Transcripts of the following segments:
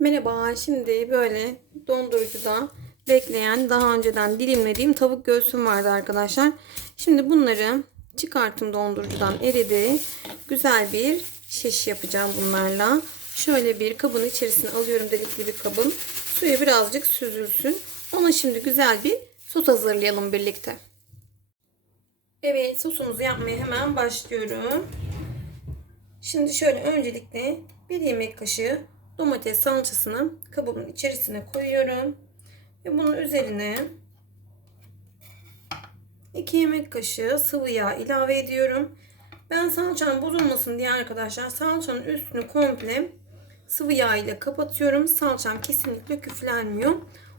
Merhaba, şimdi böyle dondurucuda bekleyen daha önceden dilimlediğim tavuk göğsüm vardı arkadaşlar. Şimdi bunları çıkarttım dondurucudan eridi. Güzel bir şiş yapacağım bunlarla. Şöyle bir kabın içerisine alıyorum delikli bir kabın. Suyu birazcık süzülsün. Ona şimdi güzel bir sos hazırlayalım birlikte. Evet sosumuzu yapmaya hemen başlıyorum. Şimdi şöyle öncelikle bir yemek kaşığı domates salçasını kabımın içerisine koyuyorum. Ve bunun üzerine 2 yemek kaşığı sıvı yağ ilave ediyorum. Ben salçam bozulmasın diye arkadaşlar salçanın üstünü komple sıvı yağ ile kapatıyorum. Salçam kesinlikle küflenmiyor.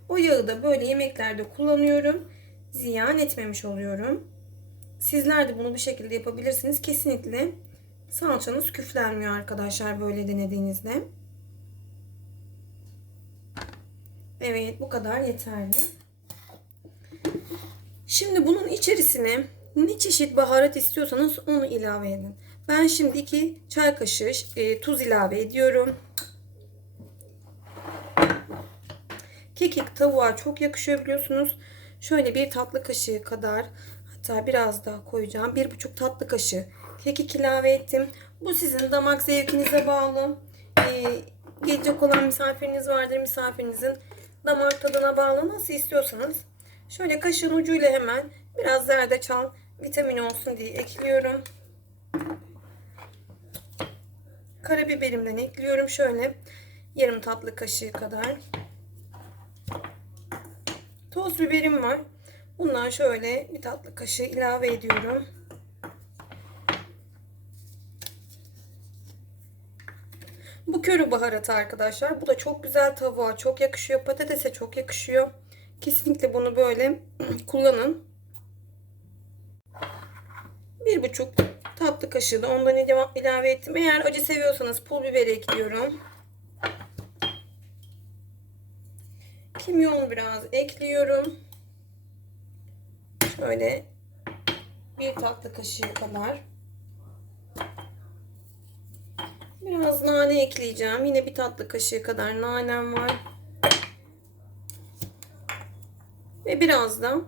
O yağı da böyle yemeklerde kullanıyorum. Ziyan etmemiş oluyorum. Sizler de bunu bu şekilde yapabilirsiniz. Kesinlikle salçanız küflenmiyor arkadaşlar böyle denediğinizde. Evet bu kadar yeterli. Şimdi bunun içerisine ne çeşit baharat istiyorsanız onu ilave edin. Ben şimdi 2 çay kaşığı e, tuz ilave ediyorum. Kekik tavuğa çok yakışıyor biliyorsunuz. Şöyle bir tatlı kaşığı kadar hatta biraz daha koyacağım. Bir buçuk tatlı kaşığı kekik ilave ettim. Bu sizin damak zevkinize bağlı. Ee, gelecek olan misafiriniz vardır. Misafirinizin damak tadına bağlı nasıl istiyorsanız. Şöyle kaşığın ucuyla hemen biraz zerdeçal vitamin olsun diye ekliyorum. Karabiberimden ekliyorum şöyle yarım tatlı kaşığı kadar. Toz biberim var. Bundan şöyle bir tatlı kaşığı ilave ediyorum. Bu köri baharatı arkadaşlar. Bu da çok güzel tavuğa çok yakışıyor. Patatese çok yakışıyor. Kesinlikle bunu böyle kullanın. Bir buçuk tatlı kaşığı da ondan ilave ettim. Eğer acı seviyorsanız pul biber ekliyorum. Kimyon biraz ekliyorum. Şöyle bir tatlı kaşığı kadar. Biraz nane ekleyeceğim. Yine bir tatlı kaşığı kadar nanem var. Ve biraz da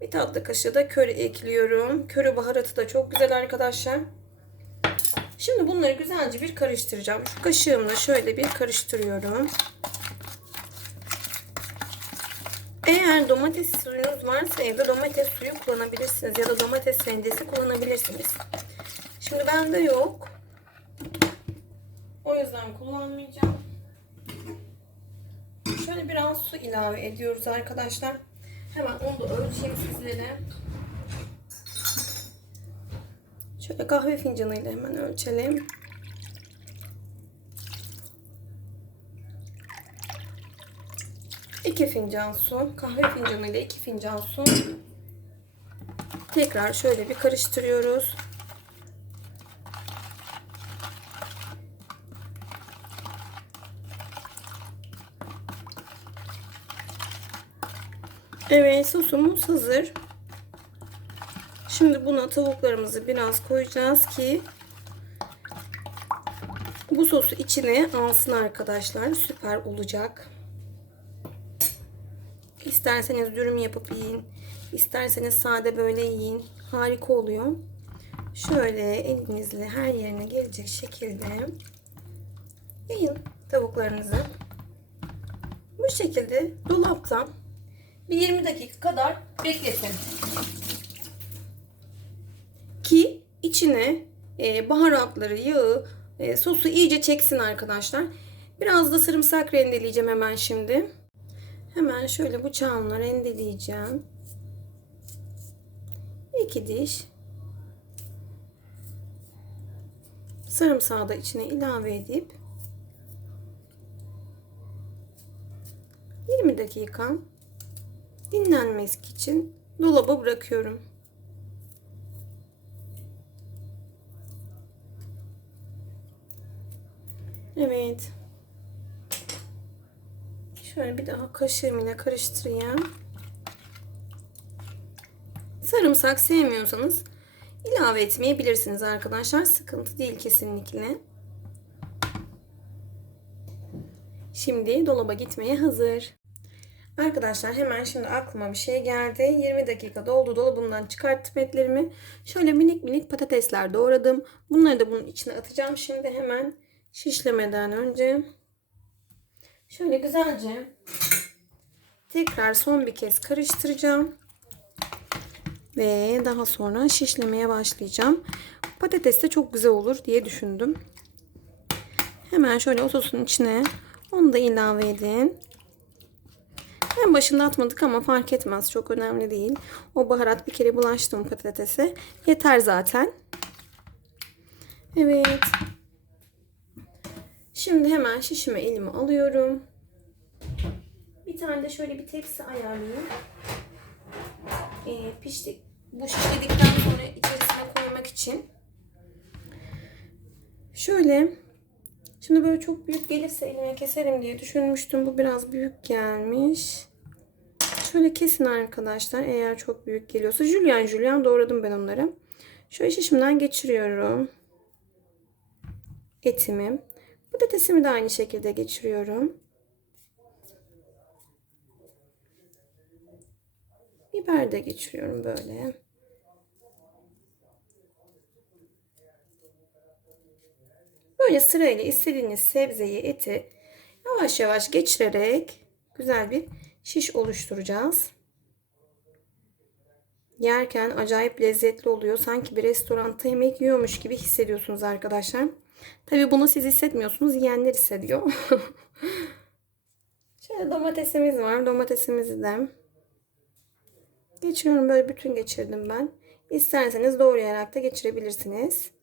bir tatlı kaşığı da köri ekliyorum. Köri baharatı da çok güzel arkadaşlar. Şimdi bunları güzelce bir karıştıracağım. Şu kaşığımla şöyle bir karıştırıyorum. Eğer domates suyunuz varsa evde domates suyu kullanabilirsiniz. Ya da domates rendesi kullanabilirsiniz. Şimdi bende yok. Yüzden kullanmayacağım. Şöyle biraz su ilave ediyoruz arkadaşlar. Hemen onu da ölçeyim sizlere. Şöyle kahve fincanıyla hemen ölçelim. İki fincan su. Kahve fincanıyla iki fincan su. Tekrar şöyle bir karıştırıyoruz. Evet sosumuz hazır. Şimdi buna tavuklarımızı biraz koyacağız ki bu sosu içine alsın arkadaşlar. Süper olacak. İsterseniz dürüm yapıp yiyin. İsterseniz sade böyle yiyin. Harika oluyor. Şöyle elinizle her yerine gelecek şekilde yayın tavuklarınızı. Bu şekilde dolapta bir 20 dakika kadar bekletin. Ki içine e, baharatları, yağı, e, sosu iyice çeksin arkadaşlar. Biraz da sarımsak rendeleyeceğim hemen şimdi. Hemen şöyle bıçağımla rendeleyeceğim. İki diş. Sarımsağı da içine ilave edip 20 dakika dinlenmesi için dolaba bırakıyorum. Evet. Şöyle bir daha kaşığım ile karıştırayım. Sarımsak sevmiyorsanız ilave etmeyebilirsiniz arkadaşlar. Sıkıntı değil kesinlikle. Şimdi dolaba gitmeye hazır. Arkadaşlar hemen şimdi aklıma bir şey geldi. 20 dakika doldu dolabımdan çıkarttım etlerimi. Şöyle minik minik patatesler doğradım. Bunları da bunun içine atacağım şimdi hemen şişlemeden önce. Şöyle güzelce tekrar son bir kez karıştıracağım. Ve daha sonra şişlemeye başlayacağım. Patates de çok güzel olur diye düşündüm. Hemen şöyle o sosun içine onu da ilave edin. En başında atmadık ama fark etmez. Çok önemli değil. O baharat bir kere bulaştı patatese. Yeter zaten. Evet. Şimdi hemen şişime elimi alıyorum. Bir tane de şöyle bir tepsi ayarlayayım. Ee, pişti. Bu şişledikten sonra içerisine koymak için. Şöyle. Şimdi böyle çok büyük gelirse elime keserim diye düşünmüştüm. Bu biraz büyük gelmiş. Şöyle kesin arkadaşlar. Eğer çok büyük geliyorsa. Jülyen jülyen doğradım ben onları. Şöyle şişimden geçiriyorum. Etimi. Patatesimi de aynı şekilde geçiriyorum. Biber de geçiriyorum böyle. Böyle sırayla istediğiniz sebzeyi, eti yavaş yavaş geçirerek güzel bir şiş oluşturacağız. Yerken acayip lezzetli oluyor. Sanki bir restoranda yemek yiyormuş gibi hissediyorsunuz arkadaşlar. Tabi bunu siz hissetmiyorsunuz. Yiyenler hissediyor. Şöyle domatesimiz var. Domatesimizi de geçiriyorum. Böyle bütün geçirdim ben. İsterseniz doğrayarak da geçirebilirsiniz.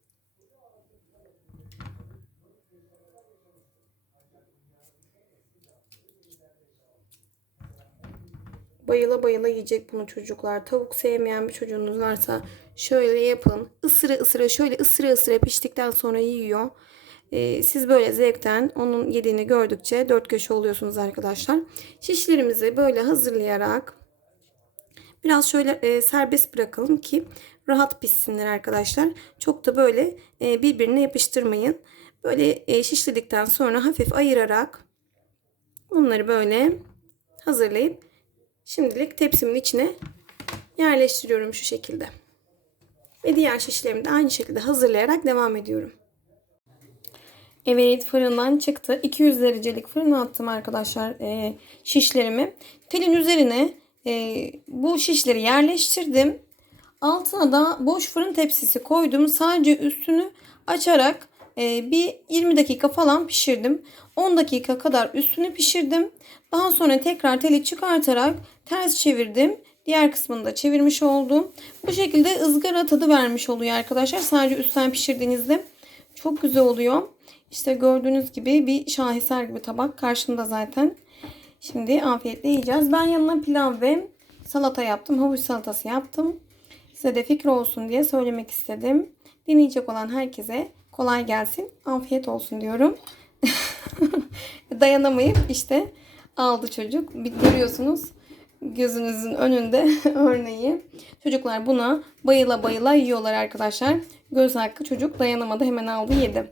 Bayıla bayıla yiyecek bunu çocuklar. Tavuk sevmeyen bir çocuğunuz varsa şöyle yapın. Isıra ısıra şöyle ısıra ısıra piştikten sonra yiyor. Ee, siz böyle zevkten onun yediğini gördükçe dört köşe oluyorsunuz arkadaşlar. Şişlerimizi böyle hazırlayarak biraz şöyle e, serbest bırakalım ki rahat pişsinler arkadaşlar. Çok da böyle e, birbirine yapıştırmayın. Böyle e, şişledikten sonra hafif ayırarak bunları böyle hazırlayıp Şimdilik tepsimin içine yerleştiriyorum şu şekilde. Ve diğer şişlerimi de aynı şekilde hazırlayarak devam ediyorum. Evet fırından çıktı. 200 derecelik fırına attım arkadaşlar e, şişlerimi. Telin üzerine e, bu şişleri yerleştirdim. Altına da boş fırın tepsisi koydum. Sadece üstünü açarak bir 20 dakika falan pişirdim. 10 dakika kadar üstünü pişirdim. Daha sonra tekrar teli çıkartarak ters çevirdim. Diğer kısmını da çevirmiş oldum. Bu şekilde ızgara tadı vermiş oluyor arkadaşlar. Sadece üstten pişirdiğinizde çok güzel oluyor. İşte gördüğünüz gibi bir şaheser gibi tabak karşımda zaten. Şimdi afiyetle yiyeceğiz. Ben yanına pilav ve salata yaptım. Havuç salatası yaptım. Size de fikir olsun diye söylemek istedim. Deneyecek olan herkese kolay gelsin. Afiyet olsun diyorum. Dayanamayıp işte aldı çocuk. Görüyorsunuz gözünüzün önünde örneği. Çocuklar buna bayıla bayıla yiyorlar arkadaşlar. Göz hakkı çocuk dayanamadı hemen aldı yedi.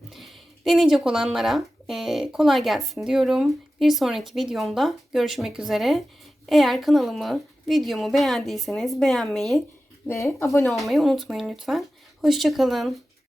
Deneyecek olanlara e, kolay gelsin diyorum. Bir sonraki videomda görüşmek üzere. Eğer kanalımı, videomu beğendiyseniz beğenmeyi ve abone olmayı unutmayın lütfen. Hoşçakalın.